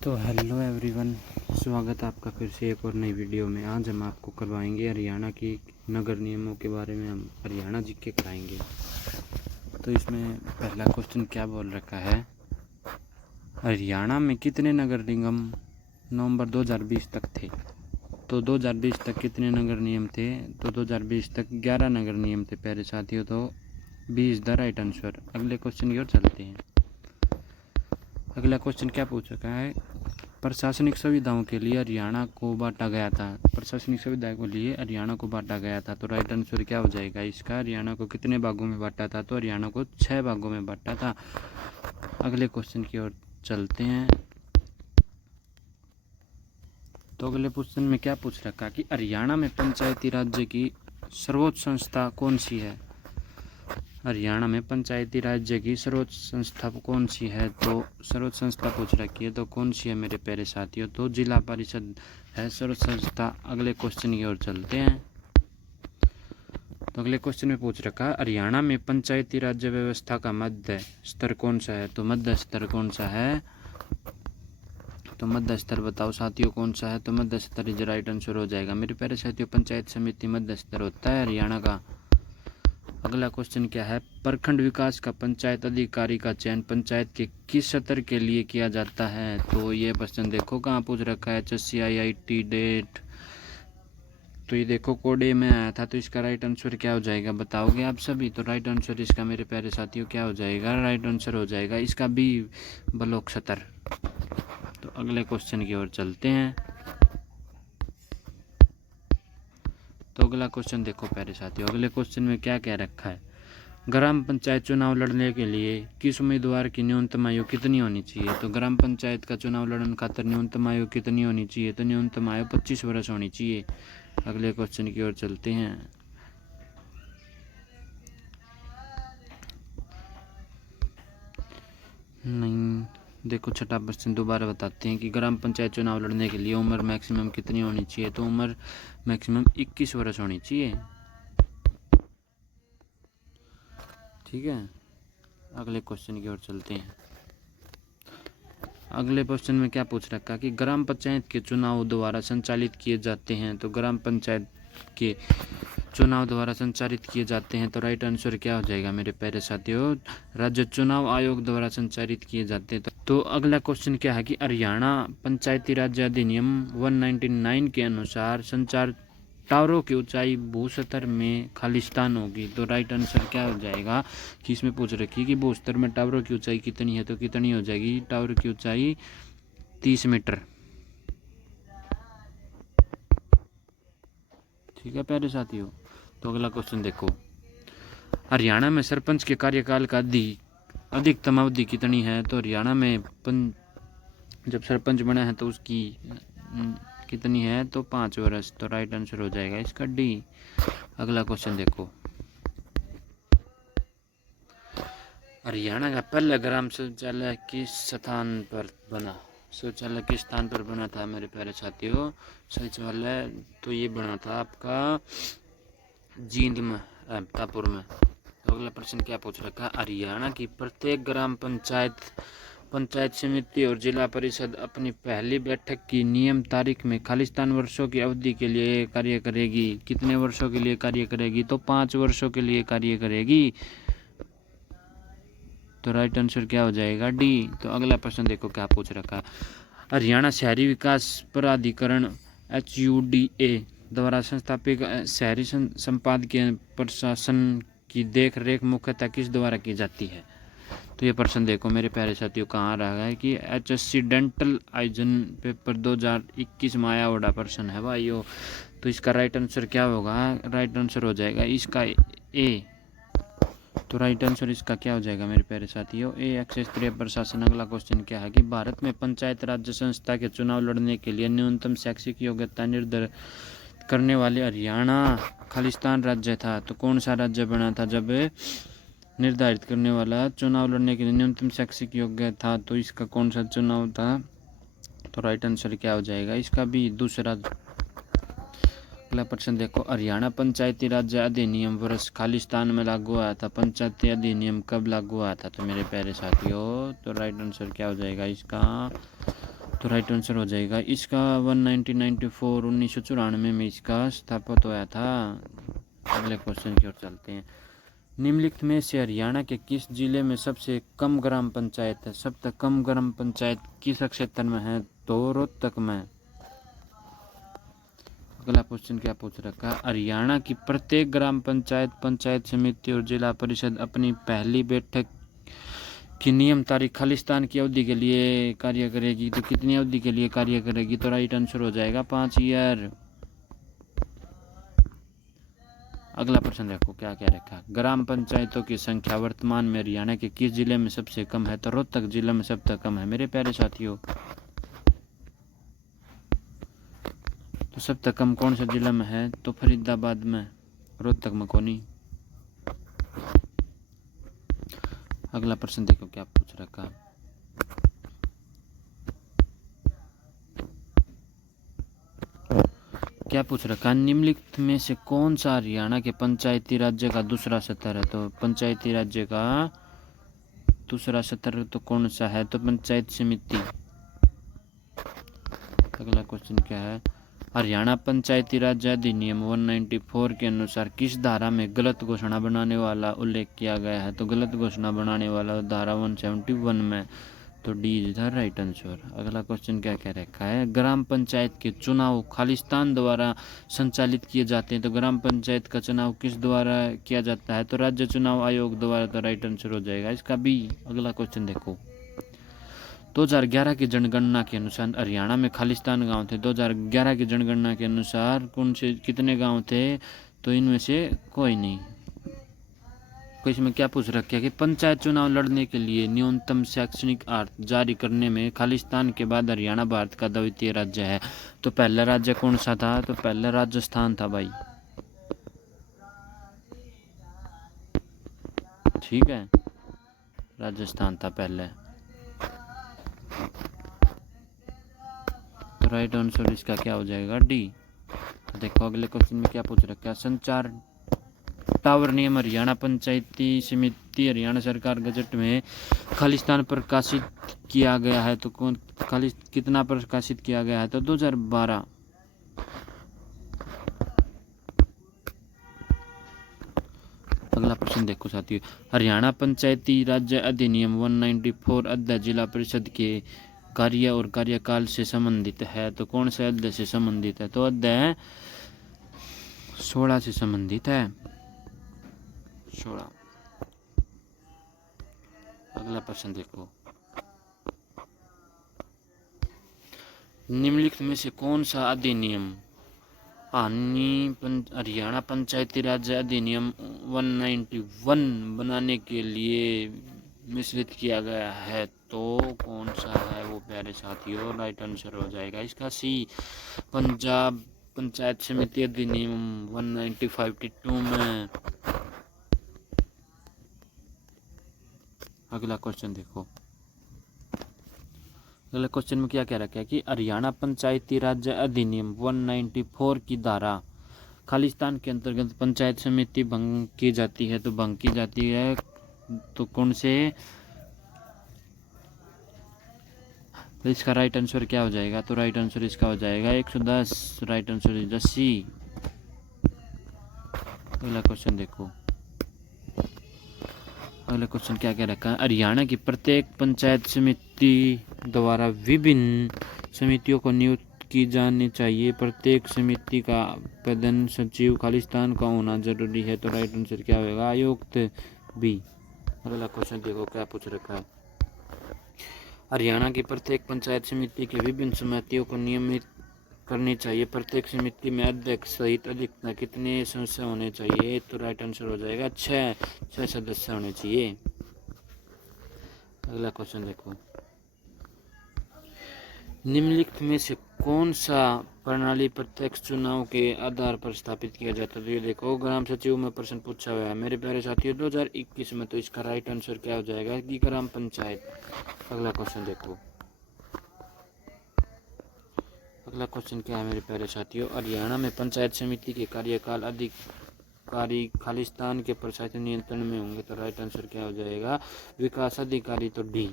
तो hello everyone, स्वागत है आपका फिर से एक और नई वीडियो में। आज हम आपको करवाएंगे हरियाणा की नगर नियमों के बारे में। हम हरियाणा जीके कराएंगे। तो इसमें पहला क्वेश्चन क्या बोल रखा है, हरियाणा में कितने नगर निगम नवंबर 2020 तक थे। तो 2020 तक कितने नगर नियम थे? तो 2020 तक 11 नगर नियम थे प्यारे साथियों। तो B is the right answer. अगले क्वेश्चन की ओर चलते हैं। अगला क्वेश्चन क्या पूछ रखा है, प्रशासनिक सुविधाओं के लिए हरियाणा को बांटा गया था। प्रशासनिक सुविधा के लिए हरियाणा को बांटा गया था। तो राइट आंसर क्या हो जाएगा इसका? हरियाणा को कितने भागों में बांटा था? तो हरियाणा को 6 भागों में बांटा था। अगले क्वेश्चन की ओर चलते हैं। तो अगले क्वेश्चन में क्या पूछ रखा कि हरियाणा में पंचायती राज्य की सर्वोच्च संस्था कौन सी है। हरियाणा में पंचायती राज्य की सर्वोच्च संस्था कौन सी है? तो सर्वोच्च संस्था पूछ रखी है, तो कौन सी है मेरे प्यारे साथियों? तो जिला परिषद है सर्वोच्च संस्था। अगले क्वेश्चन की ओर चलते हैं। तो अगले क्वेश्चन में पूछ रखा, हरियाणा में पंचायती राज्य व्यवस्था का मध्य स्तर कौन सा है। तो मध्य स्तर कौन सा है? तो मध्य स्तर बताओ साथियों कौन सा है? तो मध्य स्तर इज राइट आंसर हो जाएगा मेरे प्यारे साथियों। पंचायत समिति मध्य स्तर होता है हरियाणा का। अगला क्वेश्चन क्या है, प्रखंड विकास का पंचायत अधिकारी का चयन पंचायत के किस सत्र के लिए किया जाता है। तो ये क्वेश्चन देखो कहाँ पूछ रखा है, HSC डेट। तो ये देखो कोडे में आया था। तो इसका राइट आंसर क्या हो जाएगा बताओगे आप सभी? तो राइट आंसर इसका मेरे प्यारे साथियों क्या हो जाएगा? राइट आंसर हो जाएगा इसका बी, ब्लॉक सत्र। तो अगले क्वेश्चन की ओर चलते हैं। तो अगला क्वेश्चन देखो प्यारे साथियों, अगले क्वेश्चन में क्या कह रखा है, ग्राम पंचायत चुनाव लड़ने के लिए किस उम्मीदवार की न्यूनतम आयु कितनी होनी चाहिए। तो ग्राम पंचायत का चुनाव लड़ने खातर न्यूनतम आयु कितनी होनी चाहिए। तो न्यूनतम आयु 25 वर्ष होनी चाहिए। अगले क्वेश्चन की ओर चलते हैं। नहीं, देखो छठा क्वेश्चन दोबारा बताते हैं कि ग्राम पंचायत चुनाव लड़ने के लिए उम्र मैक्सिमम कितनी होनी चाहिए। तो उम्र मैक्सिमम 21 वर्ष होनी चाहिए। ठीक है, अगले क्वेश्चन की ओर चलते हैं। अगले क्वेश्चन में क्या पूछ रखा कि ग्राम पंचायत के चुनाव द्वारा संचालित किए जाते हैं। तो ग्राम पंचायत के चुनाव द्वारा संचालित किए जाते हैं। तो राइट आंसर क्या हो जाएगा मेरे प्यारे साथियों? राज्य चुनाव आयोग द्वारा संचालित किए जाते हैं। तो अगला क्वेश्चन क्या है कि हरियाणा पंचायती राज्य अधिनियम 199 के अनुसार संचार टावरों की ऊंचाई भूस्तर में खालिस्तान होगी। तो राइट आंसर क्या हो जाएगा कि इसमें पूछ रखी कि भूस्तर में टावरों की ऊंचाई कितनी है। तो कितनी हो जाएगी टावर की ऊंचाई? 30 मीटर। ठीक है प्यारे साथियों। तो अगला क्वेश्चन देखो, हरियाणा में सरपंच के कार्यकाल का अधिकतम अवधि कितनी है। तो हरियाणा में जब सरपंच बना है तो उसकी कितनी है? तो 5 वर्ष। तो राइट आंसर हो जाएगा इसका डी। अगला क्वेश्चन देखो, हरियाणा का पहला ग्राम शौचालय किस स्थान पर बना। शौचालय किस स्थान पर बना था मेरे प्यारे साथियों? शौचालय तो ये बना था आपका जींद में, अहमदापुर में। तो अगला प्रश्न क्या पूछ रखा, हरियाणा की प्रत्येक ग्राम पंचायत समिति और जिला परिषद अपनी पहली बैठक की नियम तारीख में खालिस्तान वर्षों की अवधि के लिए कार्य करेगी। कितने वर्षों के लिए कार्य करेगी? तो 5 वर्षों के लिए कार्य करेगी। तो राइट आंसर क्या हो जाएगा? डी। तो अगला प्रश्न देखो क्या पूछ रखा, हरियाणा शहरी विकास प्राधिकरण HUDA द्वारा संस्थापित शहरी संपादकीय प्रशासन की देख रेख मुख्यतः किस द्वारा की जाती है। तो ये प्रश्न देखो मेरे प्यारे साथियों कहाँ रहा है कि HSC डेंटल आइजन पेपर 2021 में आया हुआ प्रश्न है भाइयों। तो इसका राइट आंसर क्या होगा? राइट आंसर हो जाएगा इसका ए। तो राइट आंसर इसका क्या हो जाएगा मेरे प्यारे साथियों? ए, एक्स स्तरीय प्रशासन। अगला क्वेश्चन क्या है कि भारत में पंचायत राज्य संस्था के चुनाव लड़ने के लिए न्यूनतम शैक्षिक योग्यता निर्धारित करने वाले हरियाणा खालिस्तान राज्य था। तो कौन सा राज्य बना था जब निर्धारित करने वाला चुनाव लड़ने के लिए न्यूनतम शैक्षिक योग्य था? तो इसका कौन सा चुनाव था? तो राइट आंसर क्या हो जाएगा इसका? भी, दूसरा। अगला प्रश्न देखो, हरियाणा पंचायती राज्य अधिनियम वर्ष खालिस्तान में लागू हुआ था। पंचायती अधिनियम कब लागू हुआ था? तो मेरे प्यारे साथियों तो राइट आंसर क्या हो जाएगा इसका? तो राइट आंसर हो जाएगा इसका 1994 में इसका स्थापित होया था। अगले क्वेश्चन की ओर चलते हैं। निम्नलिखित में से हरियाणा के किस जिले में सबसे कम ग्राम पंचायत है? सबसे कम ग्राम पंचायत किस क्षेत्र में है? तो रोहतक में। अगला क्वेश्चन क्या पूछ रखा है? हरियाणा की प्रत्येक ग्राम पंचायत, पंचायत समिति और जिला परिषद अपनी पहली बैठक की नियम तारीख खालिस्तान की अवधि के लिए कार्य करेगी। तो कितनी अवधि के लिए कार्य करेगी? तो राइट आंसर हो जाएगा 5 ईयर। अगला प्रश्न देखो क्या क्या रखा। ग्राम पंचायतों की संख्या वर्तमान में हरियाणा के किस जिले में सबसे कम है? तो रोहतक जिले में सबसे कम है मेरे प्यारे साथियों। तो सबसे कम कौन सा जिला में है? तो फरीदाबाद में, रोहतक में कोनी। अगला प्रश्न देखो क्या पूछ रखा। क्या पूछ रखा? निम्नलिखित में से कौन सा हरियाणा के पंचायती राज्य का दूसरा स्तर है? तो पंचायती राज्य का दूसरा स्तर तो कौन सा है? तो पंचायत समिति। अगला क्वेश्चन क्या है? हरियाणा पंचायती राज अधिनियम 194 के अनुसार किस धारा में गलत घोषणा बनाने वाला उल्लेख किया गया है? तो गलत घोषणा बनाने वाला धारा 171 में। तो D is the right answer. अगला क्वेश्चन क्या कह रखा है? ग्राम पंचायत के चुनाव खालिस्तान द्वारा संचालित किए जाते हैं। तो ग्राम पंचायत का चुनाव किस द्वारा किया जाता है? तो राज्य चुनाव आयोग द्वारा। तो राइट आंसर हो जाएगा इसका बी। अगला क्वेश्चन देखो। 2011 की जनगणना के अनुसार हरियाणा में खालिस्तान गांव थे। 2011 की जनगणना के अनुसार कौन से कितने गांव थे? तो इनमें से कोई नहीं। कोई इसमें क्या पूछ रखा है कि पंचायत चुनाव लड़ने के लिए न्यूनतम शैक्षणिक अर्हता जारी करने में खालिस्तान के बाद हरियाणा भारत का द्वितीय राज्य है। तो पहला राज्य कौन सा था? तो पहला राजस्थान था भाई। ठीक है, राजस्थान था पहले। तो राइट आंसर इसका क्या हो जाएगा? डी। देखो अगले क्वेश्चन में क्या पूछ रखा है? संचार टावर नियम हरियाणा पंचायती समिति हरियाणा सरकार गजट में खालिस्तान प्रकाशित किया गया है। तो कौन कितना प्रकाशित किया गया है? तो 2012। अगला प्रश्न देखो साथियों। हरियाणा पंचायती राज्य अधिनियम 194 अध्यय जिला परिषद के कार्य और कार्यकाल से संबंधित है। तो कौन से अध्याय से संबंधित है? तो अध्याय 16 से संबंधित है। 16। अगला प्रश्न देखो। निम्नलिखित में से कौन सा अधिनियम हरियाणा पंचायती राज अधिनियम 191 बनाने के लिए मिश्रित किया गया है? तो कौन सा है वो प्यारे साथियों? राइट आंसर हो जाएगा इसका सी। पंजाब पंचायत समिति अधिनियम 1952 में। अगला क्वेश्चन देखो। अगले क्वेश्चन में क्या कह रखा है कि हरियाणा पंचायती राज अधिनियम 194 की धारा खालिस्तान के अंतर्गत पंचायत समिति भंग की जाती है। तो भंग की जाती है तो कौन से? तो इसका राइट आंसर क्या हो जाएगा? तो राइट आंसर इसका हो जाएगा 110। राइट आंसर इज द सी। अगला क्वेश्चन देखो। अगला क्वेश्चन क्या कह रखा है? हरियाणा की प्रत्येक पंचायत समिति द्वारा विभिन्न समितियों को नियुक्त की जानी चाहिए। प्रत्येक समिति का प्रधान सचिव खालिस्तान का होना जरूरी है। तो राइट आंसर क्या होगा? आयुक्त बी। अगला क्वेश्चन देखो क्या पूछ रखा है। हरियाणा की प्रत्येक पंचायत समिति के विभिन्न समितियों को नियमित करनी चाहिए। प्रत्येक समिति में अध्यक्ष सहित अधिकतम कितने सदस्य होने चाहिए? तो राइट आंसर हो जाएगा 6 सदस्य होने चाहिए। अगला क्वेश्चन देखो। निम्नलिखित में से कौन सा प्रणाली प्रत्यक्ष चुनाव के आधार पर स्थापित किया जाता है? तो ये देखो ग्राम सचिव में प्रश्न पूछा हुआ है मेरे प्यारे साथियों 2021 में। तो इसका राइट आंसर क्या हो जाएगा? कि ग्राम पंचायत। अगला क्वेश्चन देखो। अगला क्वेश्चन क्या है मेरे प्यारे साथियों? हरियाणा में पंचायत समिति के कार्यकाल अधिकारी खालिस्तान के प्रशासन नियंत्रण में होंगे। तो राइट आंसर क्या हो जाएगा? विकास अधिकारी। तो डी।